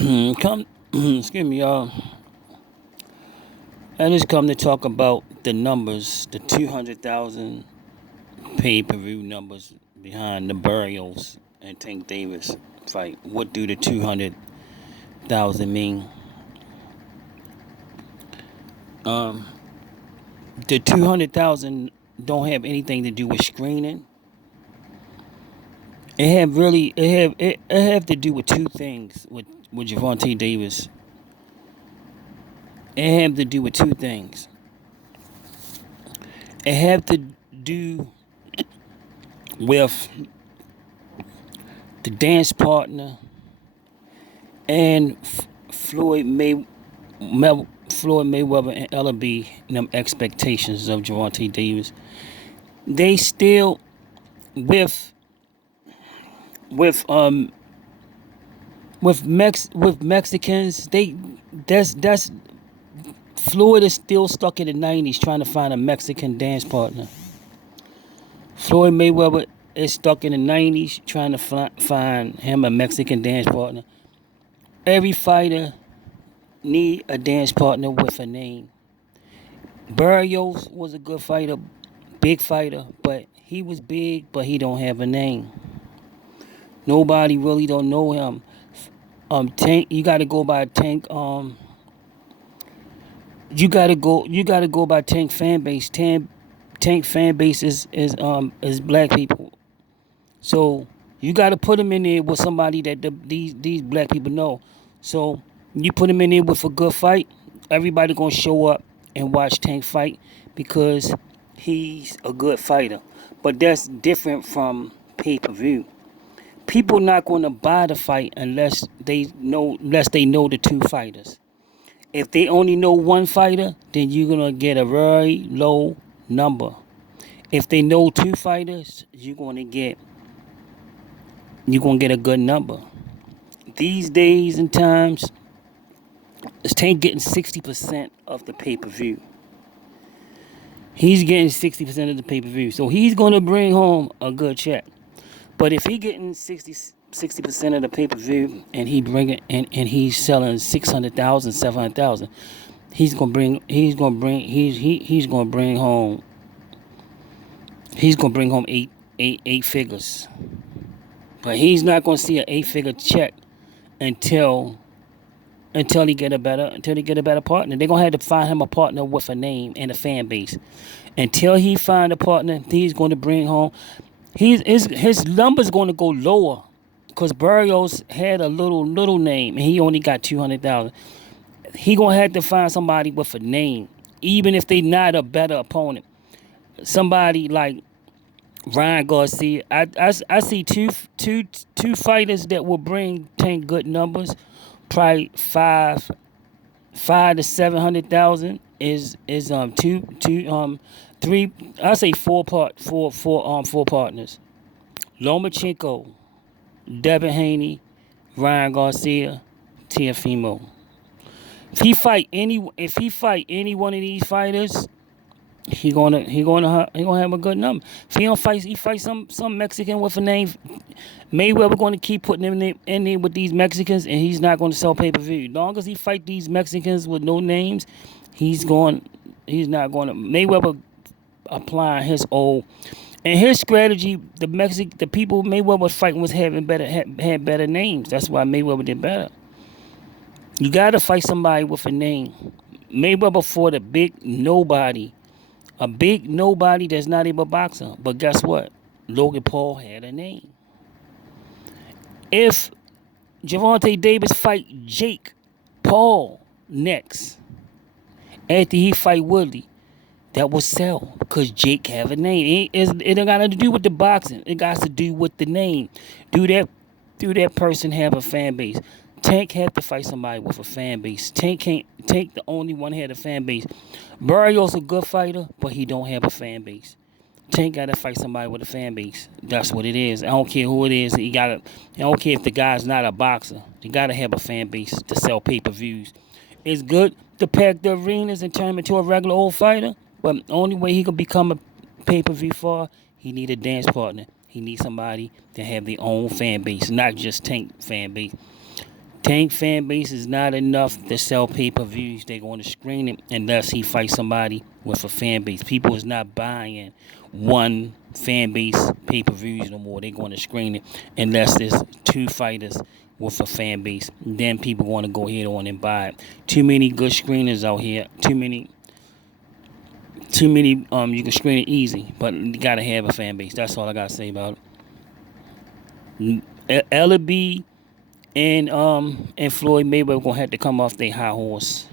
Come, excuse me, y'all. I just come to talk about the numbers, the 200,000 pay-per-view numbers behind the Burials and Tank Davis fight. What do the 200,000 mean? Um, the 200,000 don't have anything to do with screening. It have to do with two things with Gervonta Davis. It have to do with two things. It have to do with the dance partner and Floyd Mayweather and LB and them expectations of Gervonta Davis. They still with with um with Mexicans. That's Floyd is still stuck in the 90s trying to find a Mexican dance partner. Floyd Mayweather is stuck in the 90s trying to find him a Mexican dance partner. Every fighter need a dance partner with a name. Barrios was a good fighter, big fighter, but he was big, but he don't have a name. Nobody really don't know him. Tank, you gotta go by Tank. You gotta go by Tank fan base. Tank fan base is black people. So you gotta put him in there with somebody that these black people know. So you put him in there with a good fight, everybody gonna show up and watch Tank fight because he's a good fighter. But that's different from pay-per-view. People not gonna buy the fight unless they know the two fighters. If they only know one fighter, then you're gonna get a very low number. If they know two fighters, you're gonna get a good number. These days and times, Tank getting 60% of the pay-per-view. He's getting 60% of the pay-per-view. So he's gonna bring home a good check. But if he getting 60% of the pay-per-view and he's selling 600,000, 700,000, he's gonna bring home eight figures. But he's not gonna see an 8-figure check until he get a better partner. They're gonna have to find him a partner with a name and a fan base. Until he find a partner, he's gonna bring home. His number's gonna go lower because Barrios had a little name and he only got 200,000. He gonna have to find somebody with a name, even if they not a better opponent. Somebody like Ryan Garcia. I see two fighters that will bring Tank good numbers. Probably five to 700,000 is two three. I say four partners. Lomachenko, Devin Haney, Ryan Garcia, Teofimo. If he fight any one of these fighters, he gonna have a good number. If he fight some Mexican with a name. Mayweather going to keep putting him in there with these Mexicans, and he's not going to sell pay-per-view. As long as he fight these Mexicans with no names, he's not going to. Mayweather applying his old and his strategy. The people Mayweather was fighting was had better names. That's why Mayweather did better. You got to fight somebody with a name. Mayweather fought a big nobody that's not even a boxer. But guess what? Logan Paul had a name. If Gervonta Davis fight Jake Paul next, after he fight Woodley, that will sell because Jake have a name. It don't got nothing to do with the boxing. It got to do with the name. Do that person have a fan base? Tank have to fight somebody with a fan base. Tank the only one had a fan base. Barrios a good fighter, but he don't have a fan base. Tank gotta fight somebody with a fan base. That's what it is. I don't care who it is. I don't care if the guy's not a boxer. You gotta have a fan base to sell pay-per-views. It's good to pack the arenas and turn him into a regular old fighter, but the only way he could become a pay-per-view for, he need a dance partner. He needs somebody to have their own fan base, not just Tank fan base. Tank fan base is not enough to sell pay-per-views. They're going to screen it unless he fights somebody with a fan base. People is not buying one fan base pay-per-views no more. They're going to screen it unless there's two fighters with a fan base. Then people going to go ahead on and buy it. Too many good screeners out here. Too many. You can screen it easy, but you gotta have a fan base. That's all I gotta say about it. LB and Floyd Mayweather gonna have to come off their high horse.